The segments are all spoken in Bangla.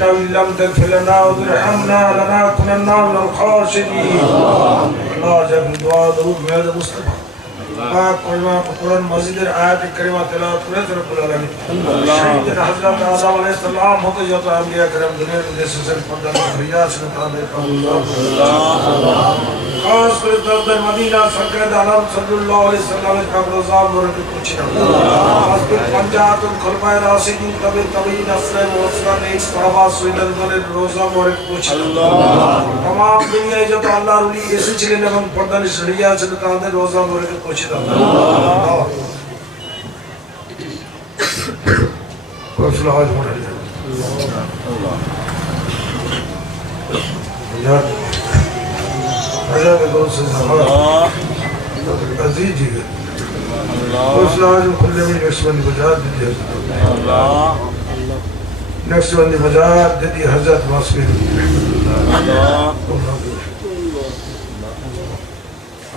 أنفسنا وإن لم تغفر لنا وترحمنا لنكونن من الخاسرين الله جل دعاء درود مهد مصطفى পাক কলমা কোরআন মসজিদের আয়াত কারিমা তেলাওয়াত করে রব্বুল আলামিন শহীদ হযরত আদম আলাইহিস সালাম হতে যত আম্বিয়া کرام দুনিয়ার মধ্যে সুসেন পর্দা হইয়া আছেন তাদের খাস করে দরবার মদিনা সরকার আলম সাল্লাল্লাহু আলাইহি সাল্লামের রওজা মুবারকে পৌঁছিলাম আজকে পঞ্জাতুল খলফায়ে রাশিদিন তবে তবেই আসলে মুসলিম এক সাহাবা সুইদানদের রওজা মুবারকে পৌঁছিলাম तमाम দুনিয়ায় যত আল্লাহর ওলি এসেছিলেন এবং পর্দা নিয়ে আছেন তাদের রওজা মুবারকে পৌঁছিলাম وفي العالم هذا الغوث الزهراء أزيجي وفي العالم كل من يسمى المجاهد الله نفس من المجاهد دي حضرت واصفين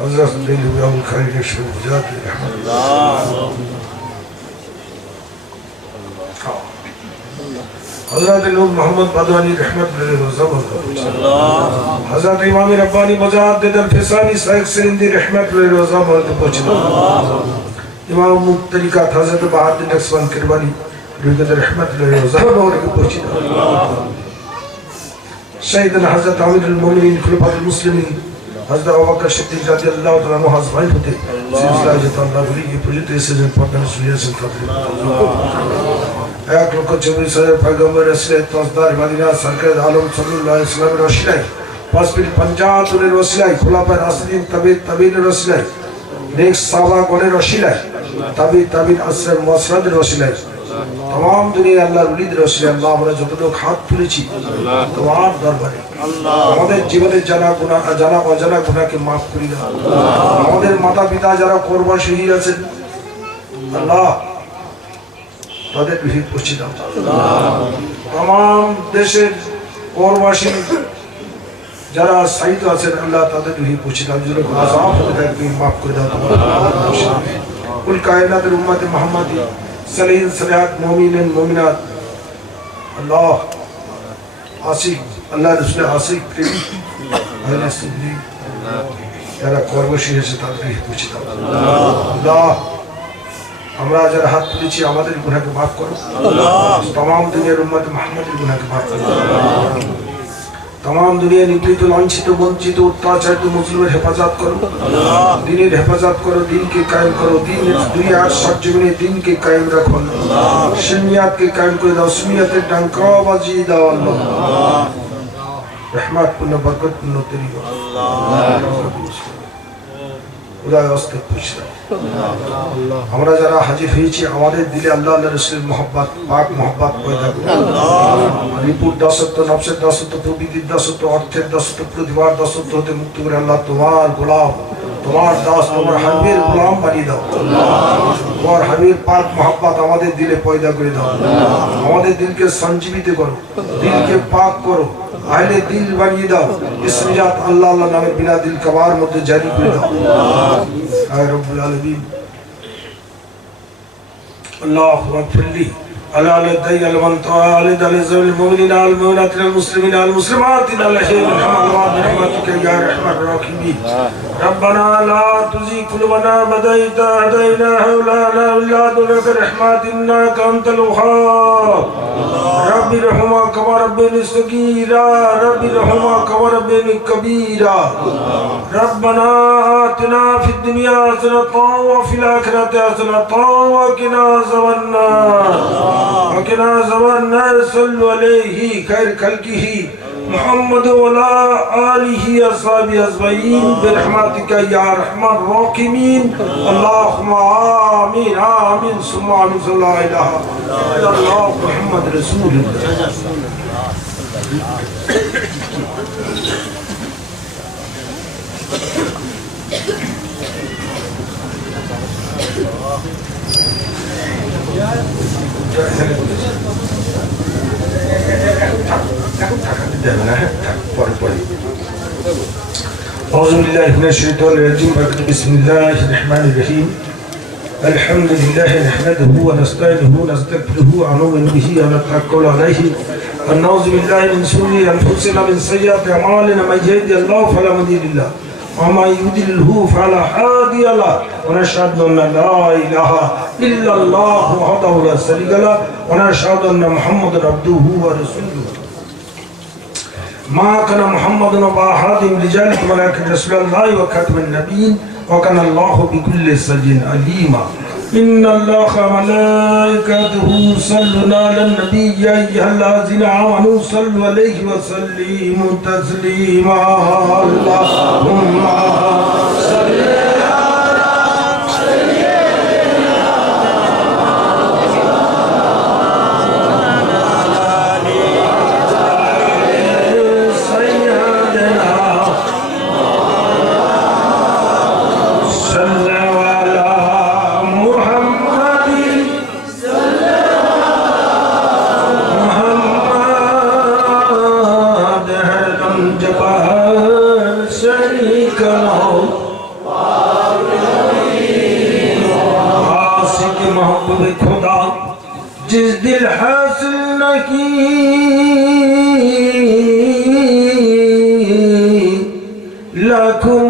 حضرت الليل ويوم الخير يشفي المجاهد الله حضرت نور محمد بدوانی رحمت اللہ حضرت امام ربانی مجدد الفسانی شیخ سرندی رحمت اللہ امام مطلقات حضرت بہادر نقصوان کربانی رحمت اللہ سیدنا حضرت عامر المومنین خلفاء المسلمین حضرت ابوبکر صدیق رضی اللہ تعالیٰ عنہ حضرت ہوتے سلسلہ جتا اللہ ولی کی پوجتے سے پڑھنے سنیا سے خاطر এক লক্ষ 24,000 পয়গম্বর রাসূলের তাজদার মদিনা সরকার আলম সাল্লাল্লাহু আলাইহি ওয়াসাল্লামের ওসিলায় পাঁচ পীর পঞ্জাতুলের ওসিলায় খোলাফায়ে রাশিদিন তাবিঈনের ওসিলায় নেক সাহাবাগণের ওসিলায় তাবিঈন আসর মুসরাদের ওসিলায় तमाम দুনিয়া আল্লাহর ওলিদের ওসিলায় আল্লাহ আমরা যত লোক হাত তুলেছি তোমার দরবারে আমাদের জীবনে জানা অজানা গুনাহকে maaf করে দাও আমাদের মাতা পিতা যারা কুরবান শহীদ আছেন আল্লাহ তাদের বিহিত পৌঁছে দাও तमाम দেশের পরবাসী যারা শহীদ আছেন আল্লাহ তাদের বিহিত পৌঁছে দাও যারা আযাব তাদেরকে maaf করে দাও কুল কায়নাতের উম্মত মুহাম্মাদি সালিহিন সালাত মুমিনিন মুমিনাত আল্লাহ আশিক আল্লাহ রাসূলের আশিক প্রেমিক আহলে সুন্নাহ যারা পরবাসী আছে তাদের বিহিত পৌঁছে দাও আল্লাহ আমরা যারা হাত তুলেছি আমাদের গুনাহকে maaf করো तमाम দুনিয়ার উম্মত মুহাম্মাদের গুনাহকে maaf করো तमाम দুনিয়া নিপীড়িত লাঞ্ছিত বঞ্চিত অত্যাচারিত মুসলিমের হেফাজত করো দ্বীনের হেফাজত করো দ্বীনকে কায়েম করো দ্বীনের দুনিয়ার সজ্জীবনে দ্বীনকে কায়েম রাখো সুন্নিয়াতকে কায়েম করে দাও সুন্নিয়াতের ডঙ্কা বাজিয়ে দাও আল্লাহ রহমত পূর্ণ বরকত পূর্ণ তেরি খুদার ওয়াস্তে পৌঁছে দাও আমরা যারা হাজির হয়েছি আমাদের দিলে আল্লাহ আল্লাহর রাসূলের মহব্বত পাক মহব্বত পয়দা করো রিপুর দাসত্ব নফসের দাসত্ব প্রবৃত্তির দাসত্ব অর্থের দাসত্ব প্রতিভার দাসত্ব হতে মুক্ত করে আল্লাহ তোমার গোলাম তোমার দাস তোমার হাবিবের গোলাম বানিয়ে দাও তোমার হাবিবের পাক মহব্বত আমাদের দিলে পয়দা করে দাও আমাদের দিলকে সঞ্জীবিত করো দিলকে পাক করো আহলে দিল বানিয়ে দাও ইসমিজাত আল্লাহ আল্লাহ নামের বিনা দিল কবার মধ্যে জারি করে দাও আয় রব্বুল আলামিন اللهم اغفر لي على الدي المنطال للزوج المؤمنين المؤمنات المسلمين المسلمات الذين حملوا برحمتك يا ارحم الراحمين ربنا لا تزغ قلوبنا بعد إذ هديتنا وهب لنا من لدنك رحمة إنك أنت الوهاب رب ارحمهما كما ربياني صغيرا رب ارحمهما كما ربياني كبيرا ربنا آتنا في الدنيا حسنة وفي الآخرة حسنة وقنا عذاب النار وقنا عذاب النار صلوا عليه خير خلقه محمد وعلى آله وصحبه أجمعين برحمتك يا أرحم الراحمين اللهم آمين آمين ثم آمين صلى الله إله إلا الله محمد رسول الله أعوذ بالله من الشيطان الرجيم بسم الله الرحمن الرحيم الحمد لله نحمده ونستعينه ونستغفره ونؤمن به ونتوكل عليه ونعوذ بالله من شرور أنفسنا من سيئات أعمالنا من يهده الله فلا مضل له ومن يضلل فلا هادي له ونشهد أن لا إله إلا الله وحده لا شريك له ونشهد أن محمدا عبده ورسوله ما كان محمد أبا أحد من رجالكم ولكن رسول الله وخاتم النبيين وكان الله بكل شيء عليما إن الله وملائكته يصلون على النبي يا أيها الذين آمنوا صلوا عليه وسلموا تسليما اللهم صل खुदा जिस दिल हासिल न की लाखों